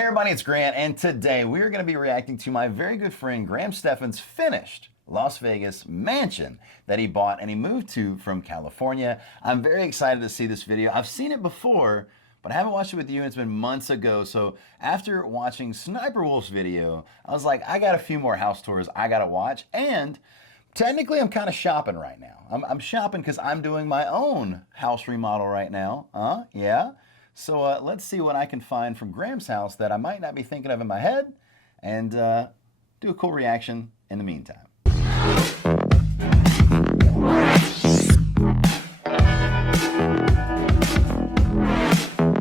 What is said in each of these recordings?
Hey everybody, it's Grant, and today we are going to be reacting to my very good friend Graham Stephans' finished Las Vegas mansion that he bought and he moved to from California. I'm very excited to see this video. I've seen it before, but I haven't watched it with you, and it's been months ago. So after watching Sniper Wolf's video, I was like, I got a few more house tours I got to watch, and technically I'm kind of shopping right now. I'm shopping because I'm doing my own house remodel right now. Yeah. So let's see what I can find from Graham's house that I might not be thinking of in my head, and do a cool reaction in the meantime.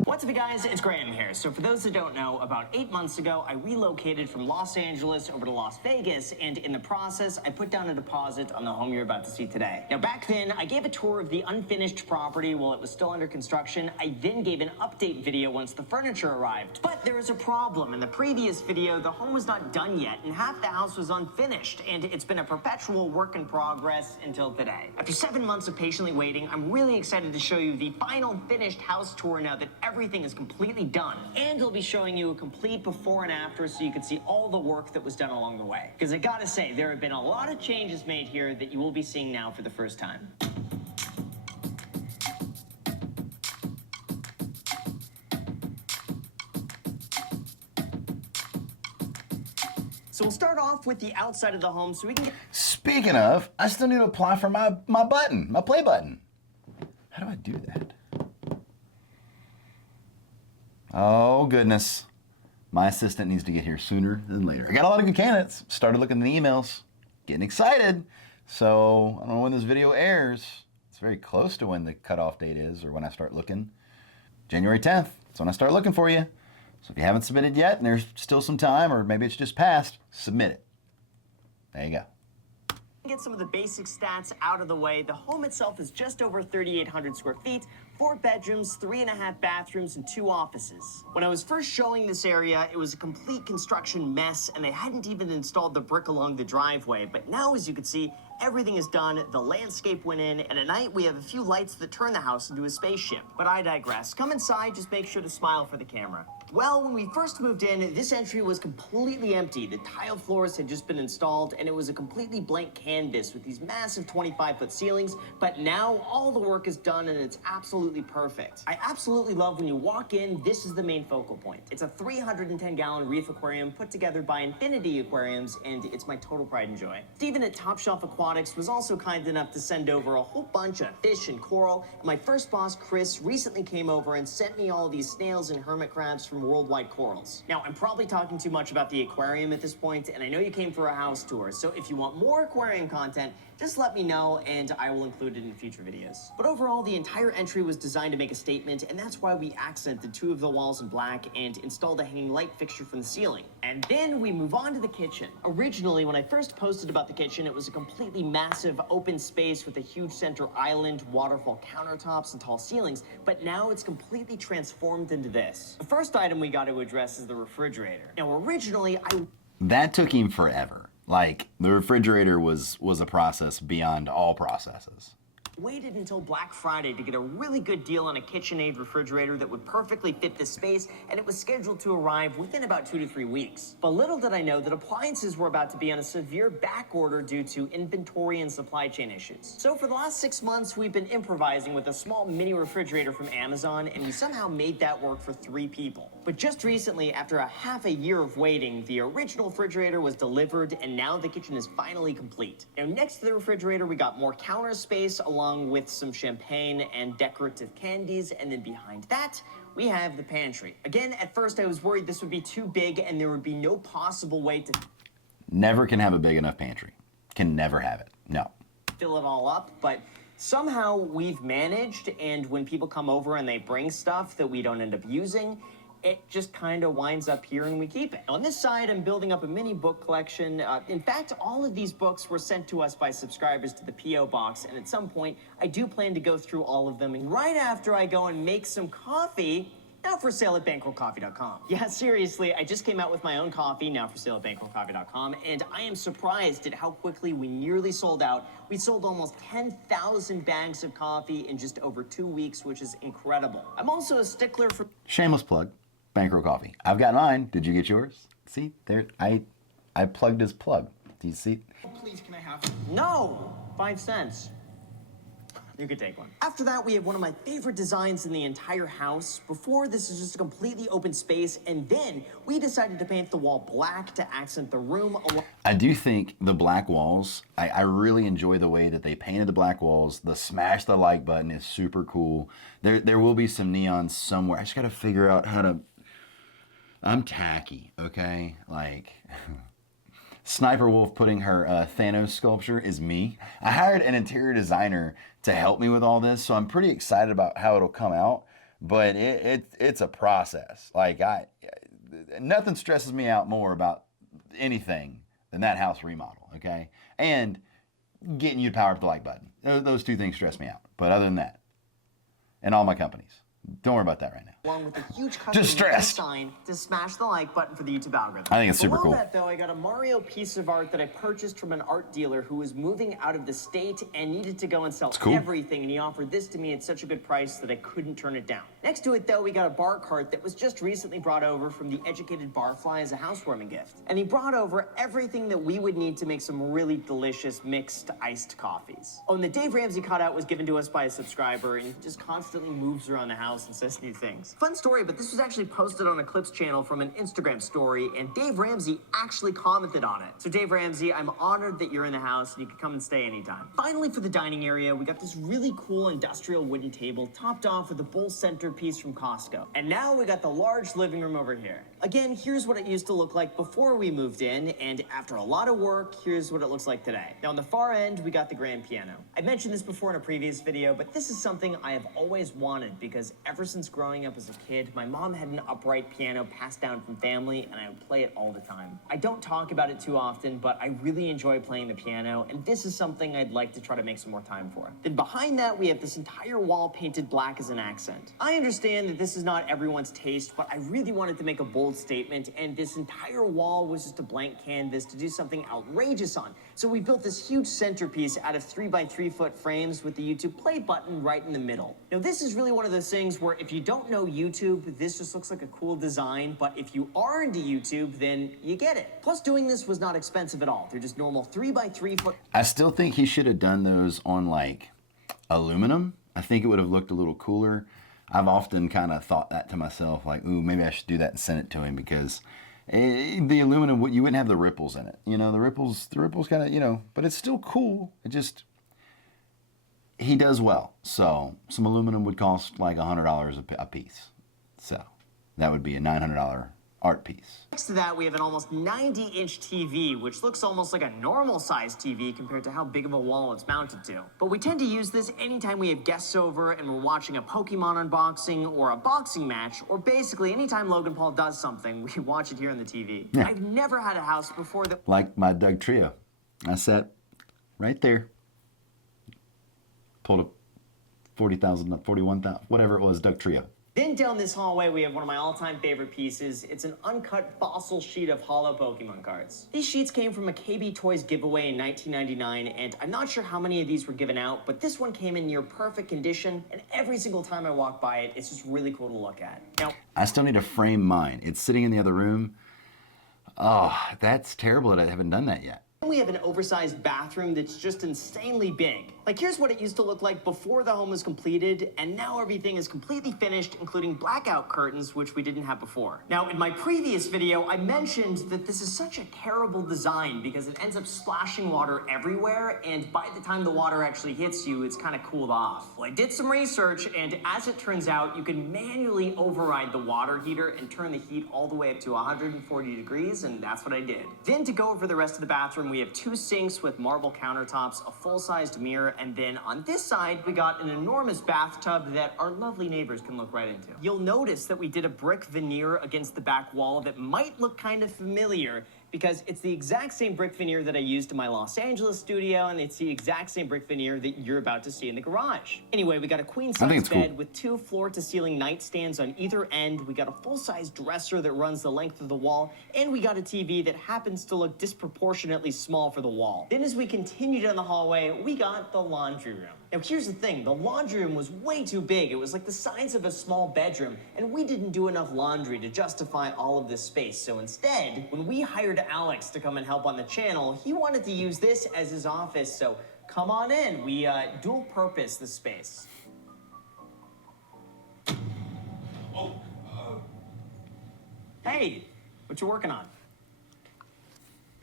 What's up, guys? It's Graham here. So for those that don't know, about 8 months ago, I relocated from Los Angeles over to Las Vegas, and in the process, I put down a deposit on the home you're about to see today. Now, back then, I gave a tour of the unfinished property while it was still under construction. I then gave an update video once the furniture arrived. But there was a problem. In the previous video, the home was not done yet, and half the house was unfinished, and it's been a perpetual work in progress until today. After 7 months of patiently waiting, I'm really excited to show you the final finished house tour now that everything is completely done. And I'll be showing you a complete before and after so you can see all the work that was done along the way. Because I gotta say, there have been a lot of changes made here that you will be seeing now for the first time. So we'll start off with the outside of the home so we can get... Speaking of, I still need to apply for my button, my play button. How do I do that? Oh, goodness. My assistant needs to get here sooner than later. I got a lot of good candidates. Started looking at the emails. Getting excited. So, I don't know when this video airs. It's very close to when the cutoff date is, or when I start looking. January 10th. That's when I start looking for you. So if you haven't submitted yet, and there's still some time, or maybe it's just passed, submit it. There you go. Get some of the basic stats out of the way. The home itself is just over 3,800 square feet, 4 bedrooms, 3.5 bathrooms, and 2 offices. When I was first showing this area, it was a complete construction mess, and they hadn't even installed the brick along the driveway. But now, as you can see, everything is done, the landscape went in, and at night we have a few lights that turn the house into a spaceship. But I digress. Come inside, just make sure to smile for the camera. Well, when we first moved in, this entry was completely empty. The tile floors had just been installed, and it was a completely blank canvas with these massive 25-foot ceilings. But now all the work is done, and it's absolutely perfect. I absolutely love when you walk in, this is the main focal point. It's a 310-gallon reef aquarium put together by Infinity Aquariums, and it's my total pride and joy. Stephan at Top Shelf Aquatics was also kind enough to send over a whole bunch of fish and coral. My first boss, Chris, recently came over and sent me all these snails and hermit crabs from Worldwide Corals. Now, I'm probably talking too much about the aquarium at this point, and I know you came for a house tour, so if you want more aquarium content, just let me know, and I will include it in future videos. But overall, the entire entry was designed to make a statement, and that's why we accented 2 of the walls in black and installed a hanging light fixture from the ceiling. And then we move on to the kitchen. Originally, when I first posted about the kitchen, it was a completely massive open space with a huge center island, waterfall countertops, and tall ceilings, but now it's completely transformed into this. The first item we got to address is the refrigerator. Now, originally, That took him forever. Like, the refrigerator was a process beyond all processes. Waited until Black Friday to get a really good deal on a KitchenAid refrigerator that would perfectly fit this space, and it was scheduled to arrive within about 2 to 3 weeks. But little did I know that appliances were about to be on a severe back order due to inventory and supply chain issues. So for the last 6 months, we've been improvising with a small mini refrigerator from Amazon, and we somehow made that work for 3 people. But just recently, after half a year of waiting, the original refrigerator was delivered, and now the kitchen is finally complete. Now, next to the refrigerator, we got more counter space along with some champagne and decorative candies, and then behind that, we have the pantry. Again, at first I was worried this would be too big and there would be no possible way to... Never can have a big enough pantry. Can never have it. No. ...fill it all up, but somehow we've managed, and when people come over and they bring stuff that we don't end up using, it just kind of winds up here and we keep it. On this side, I'm building up a mini book collection. In fact, all of these books were sent to us by subscribers to the P.O. Box, and at some point, I do plan to go through all of them. And right after I go and make some coffee, now for sale at bankrollcoffee.com. Yeah, seriously, I just came out with my own coffee, now for sale at bankrollcoffee.com, and I am surprised at how quickly we nearly sold out. We sold almost 10,000 bags of coffee in just over 2 weeks, which is incredible. I'm also a stickler for... Shameless plug. Bankroll Coffee. I've got mine. Did you get yours? See, there, I plugged his plug. Do you see? Oh, please, can I have it? No, 5 cents. You could take one. After that, we have one of my favorite designs in the entire house. Before, this is just a completely open space, and then we decided to paint the wall black to accent the room. I do think the black walls, I really enjoy the way that they painted the black walls. The smash the like button is super cool. There will be some neon somewhere. I just gotta figure out how to, I'm tacky, okay? Like, Sniper Wolf putting her Thanos sculpture is me. I hired an interior designer to help me with all this, so I'm pretty excited about how it'll come out, but it's a process. Like, nothing stresses me out more about anything than that house remodel, okay? And getting you to power up the like button. Those two things stress me out, but other than that, and all my companies, don't worry about that right now. Along with a huge custom sign to smash the like button for the YouTube algorithm. I think it's super cool. Below that, though, I got a Mario piece of art that I purchased from an art dealer who was moving out of the state and needed to go and sell everything, and he offered this to me at such a good price that I couldn't turn it down. Next to it, though, we got a bar cart that was just recently brought over from the Educated Barfly as a housewarming gift. And he brought over everything that we would need to make some really delicious mixed iced coffees. Oh, and the Dave Ramsey cutout was given to us by a subscriber, and he just constantly moves around the house and says new things. Fun story, but this was actually posted on a Clips channel from an Instagram story, and Dave Ramsey actually commented on it. So Dave Ramsey, I'm honored that you're in the house and you can come and stay anytime. Finally, for the dining area, we got this really cool industrial wooden table topped off with a bowl centerpiece from Costco. And now we got the large living room over here. Again, here's what it used to look like before we moved in, and after a lot of work, here's what it looks like today. Now on the far end, we got the grand piano. I mentioned this before in a previous video, but this is something I have always wanted because ever since growing up as a kid, my mom had an upright piano passed down from family, and I would play it all the time. I don't talk about it too often, but I really enjoy playing the piano, and this is something I'd like to try to make some more time for. Then behind that, we have this entire wall painted black as an accent. I understand that this is not everyone's taste, but I really wanted to make a bold statement, and this entire wall was just a blank canvas to do something outrageous on. So we built this huge centerpiece out of 3x3 foot frames with the YouTube play button right in the middle. Now this is really one of those things where if you don't know YouTube, this just looks like a cool design, but if you are into YouTube, then you get it. Plus doing this was not expensive at all. They're just normal 3x3 foot. I still think he should have done those on like aluminum. I think it would have looked a little cooler. I've often kind of thought that to myself, like, ooh, maybe I should do that and send it to him because the aluminum, you wouldn't have the ripples in it. You know, the ripples kind of, you know, but it's still cool. It just, he does well. So some aluminum would cost like $100 a piece. So that would be a $900 art piece. Next to that, we have an almost 90-inch TV, which looks almost like a normal-sized TV compared to how big of a wall it's mounted to. But we tend to use this anytime we have guests over and we're watching a Pokemon unboxing or a boxing match, or basically anytime Logan Paul does something, we watch it here on the TV. Yeah. I've never had a house before that... Like my Doug trio. I sat right there, pulled a 40,000, 41,000, whatever it was, Doug trio. Then down this hallway, we have one of my all-time favorite pieces. It's an uncut fossil sheet of hollow Pokemon cards. These sheets came from a KB Toys giveaway in 1999, and I'm not sure how many of these were given out, but this one came in near perfect condition, and every single time I walk by it, it's just really cool to look at. Now, I still need to frame mine. It's sitting in the other room. Oh, that's terrible that I haven't done that yet. We have an oversized bathroom that's just insanely big. Like, here's what it used to look like before the home was completed, and now everything is completely finished, including blackout curtains, which we didn't have before. Now, in my previous video, I mentioned that this is such a terrible design because it ends up splashing water everywhere, and by the time the water actually hits you, it's kind of cooled off. Well, I did some research, and as it turns out, you can manually override the water heater and turn the heat all the way up to 140 degrees, and that's what I did. Then to go over the rest of the bathroom, we have 2 sinks with marble countertops, a full-sized mirror, and then on this side, we got an enormous bathtub that our lovely neighbors can look right into. You'll notice that we did a brick veneer against the back wall that might look kind of familiar because it's the exact same brick veneer that I used in my Los Angeles studio, and it's the exact same brick veneer that you're about to see in the garage. Anyway, we got a queen-size bed with 2 floor-to-ceiling nightstands on either end. We got a full-size dresser that runs the length of the wall, and we got a TV that happens to look disproportionately small for the wall. Then as we continued down the hallway, we got the laundry room. Now here's the thing, the laundry room was way too big. It was like the size of a small bedroom, and we didn't do enough laundry to justify all of this space. So instead, when we hired Alex to come and help on the channel, he wanted to use this as his office, so come on in. We dual purpose the space. Hey, what you working on?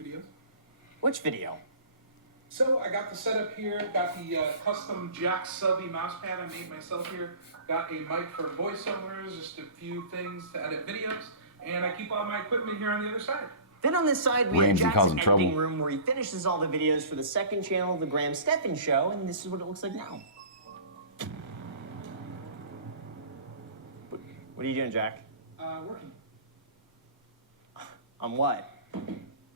Videos. Which video? So I got the setup here, got the custom Jack Subby mouse pad I made myself here, got a mic for voiceovers, just a few things to edit videos, and I keep all my equipment here on the other side. Then on this side, we have Jack's editing room where he finishes all the videos for the second channel, the Graham Stephans Show, and this is what it looks like now. What are you doing, Jack? Working. On what?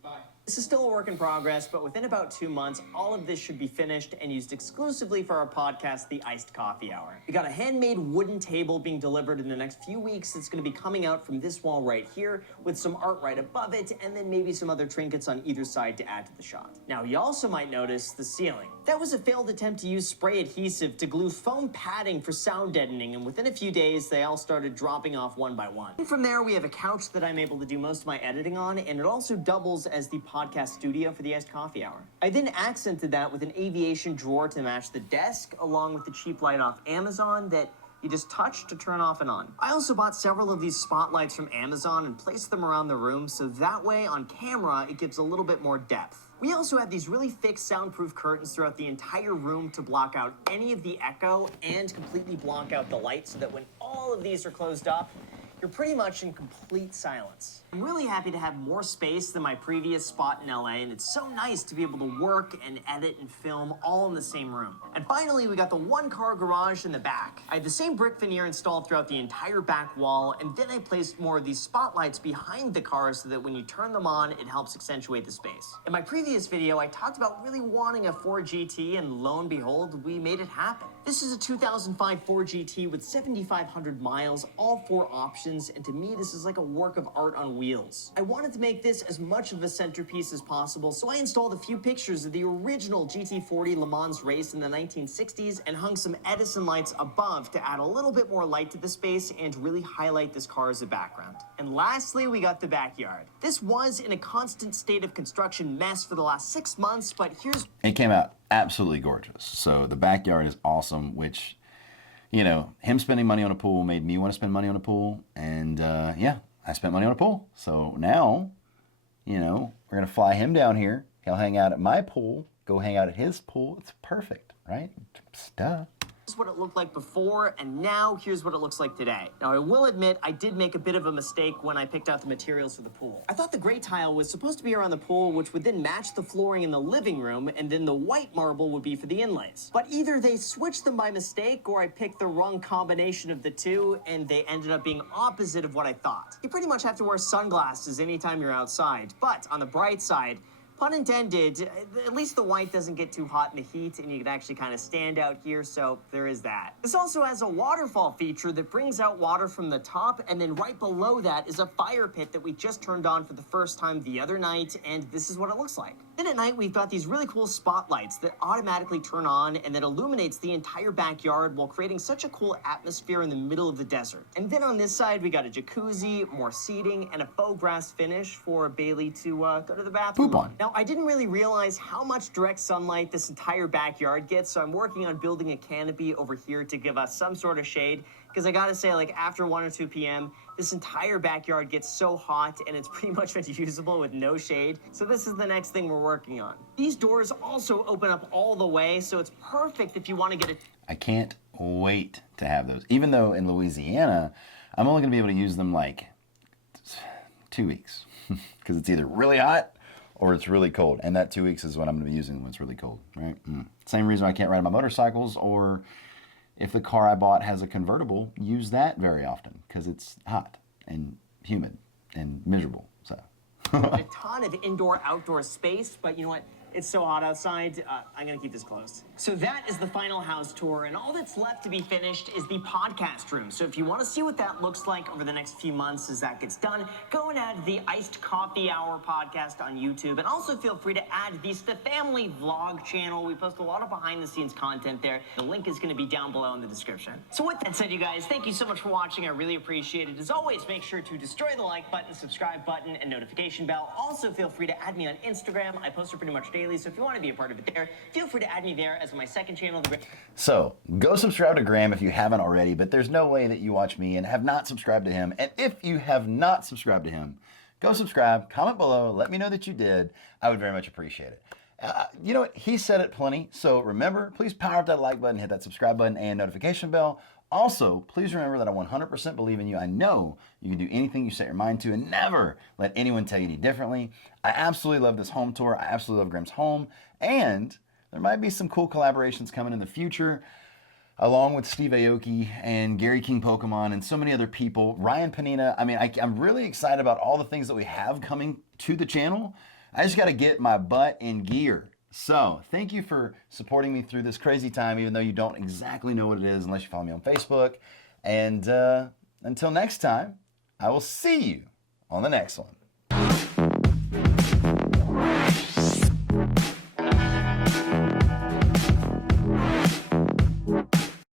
Bye. This is still a work in progress, but within about 2 months, all of this should be finished and used exclusively for our podcast, The Iced Coffee Hour. We got a handmade wooden table being delivered in the next few weeks that's going to be coming out from this wall right here with some art right above it, and then maybe some other trinkets on either side to add to the shot. Now, you also might notice the ceiling. That was a failed attempt to use spray adhesive to glue foam padding for sound deadening, and within a few days, they all started dropping off one by one. And from there, we have a couch that I'm able to do most of my editing on, and it also doubles as the podcast studio for the Iced Coffee Hour. I then accented that with an aviation drawer to match the desk, along with the cheap light off Amazon that you just touch to turn off and on. I also bought several of these spotlights from Amazon and placed them around the room, so that way on camera, it gives a little bit more depth. We also have these really thick soundproof curtains throughout the entire room to block out any of the echo and completely block out the light so that when all of these are closed up, you're pretty much in complete silence. I'm really happy to have more space than my previous spot in LA, and it's so nice to be able to work and edit and film all in the same room. And finally, we got the one-car garage in the back. I had the same brick veneer installed throughout the entire back wall, and then I placed more of these spotlights behind the cars so that when you turn them on, it helps accentuate the space. In my previous video, I talked about really wanting a Ford GT, and lo and behold, we made it happen. This is a 2005 Ford GT with 7,500 miles, all 4 options, and to me, this is like a work of art on wheels. I wanted to make this as much of a centerpiece as possible, so I installed a few pictures of the original GT40 Le Mans race in the 1960s and hung some Edison lights above to add a little bit more light to the space and really highlight this car as a background. And lastly, we got the backyard. This was in a constant state of construction mess for the last 6 months, but here's... It came out absolutely gorgeous. So the backyard is awesome, which, you know, him spending money on a pool made me want to spend money on a pool. And yeah, I spent money on a pool. So now, you know, we're going to fly him down here. He'll hang out at my pool, go hang out at his pool. It's perfect, right? Stuff. This is what it looked like before, and now here's what it looks like today. Now, I will admit I did make a bit of a mistake when I picked out the materials for the pool. I thought the gray tile was supposed to be around the pool, which would then match the flooring in the living room, and then the white marble would be for the inlays. But either they switched them by mistake, or I picked the wrong combination of the two, and they ended up being opposite of what I thought. You pretty much have to wear sunglasses anytime you're outside, but on the bright side, pun intended, at least the white doesn't get too hot in the heat and you can actually kind of stand out here, so there is that. This also has a waterfall feature that brings out water from the top, and then right below that is a fire pit that we just turned on for the first time the other night, and this is what it looks like. Then at night, we've got these really cool spotlights that automatically turn on and that illuminates the entire backyard while creating such a cool atmosphere in the middle of the desert. And then on this side, we got a jacuzzi, more seating, and a faux grass finish for Bailey to go to the bathroom. Poop on. Now, I didn't really realize how much direct sunlight this entire backyard gets, so I'm working on building a canopy over here to give us some sort of shade, because I gotta say, like, after 1 or 2 p.m., this entire backyard gets so hot and it's pretty much unusable with no shade. So this is the next thing we're working on. These doors also open up all the way, so it's perfect if you want to get it. I can't wait to have those. Even though in Louisiana, I'm only gonna be able to use them like 2 weeks, because it's either really hot or it's really cold. And that 2 weeks is when I'm gonna be using them when it's really cold, right? Same reason I can't ride my motorcycles, or if the car I bought has a convertible, use that very often because it's hot and humid and miserable, so. A ton of indoor-outdoor space, but you know what? It's so hot outside. I'm gonna keep this closed. So that is the final house tour, and all that's left to be finished is the podcast room. So if you want to see what that looks like over the next few months as that gets done, go and add the Iced Coffee Hour podcast on YouTube, and also feel free to add the Family Vlog channel. We post a lot of behind-the-scenes content there. The link is going to be down below in the description. So with that said, you guys, thank you so much for watching. I really appreciate it. As always, make sure to destroy the like button, subscribe button, and notification bell. Also, feel free to add me on Instagram. I post it pretty much daily, so if you want to be a part of it there, feel free to add me there as my second channel. So go subscribe to Graham if you haven't already, but there's no way that you watch me and have not subscribed to him. And if you have not subscribed to him, go subscribe, comment below, let me know that you did. I would very much appreciate it. You know what? He said it plenty. So remember, please power up that like button, hit that subscribe button and notification bell. Also, please remember that I 100% believe in you. I know you can do anything you set your mind to and never let anyone tell you any differently. I absolutely love this home tour. I absolutely love Graham's home. And there might be some cool collaborations coming in the future, along with Steve Aoki and Gary King Pokemon and so many other people. Ryan Panina. I mean, I'm really excited about all the things that we have coming to the channel. I just got to get my butt in gear. So thank you for supporting me through this crazy time, even though you don't exactly know what it is unless you follow me on Facebook. And until next time, I will see you on the next one.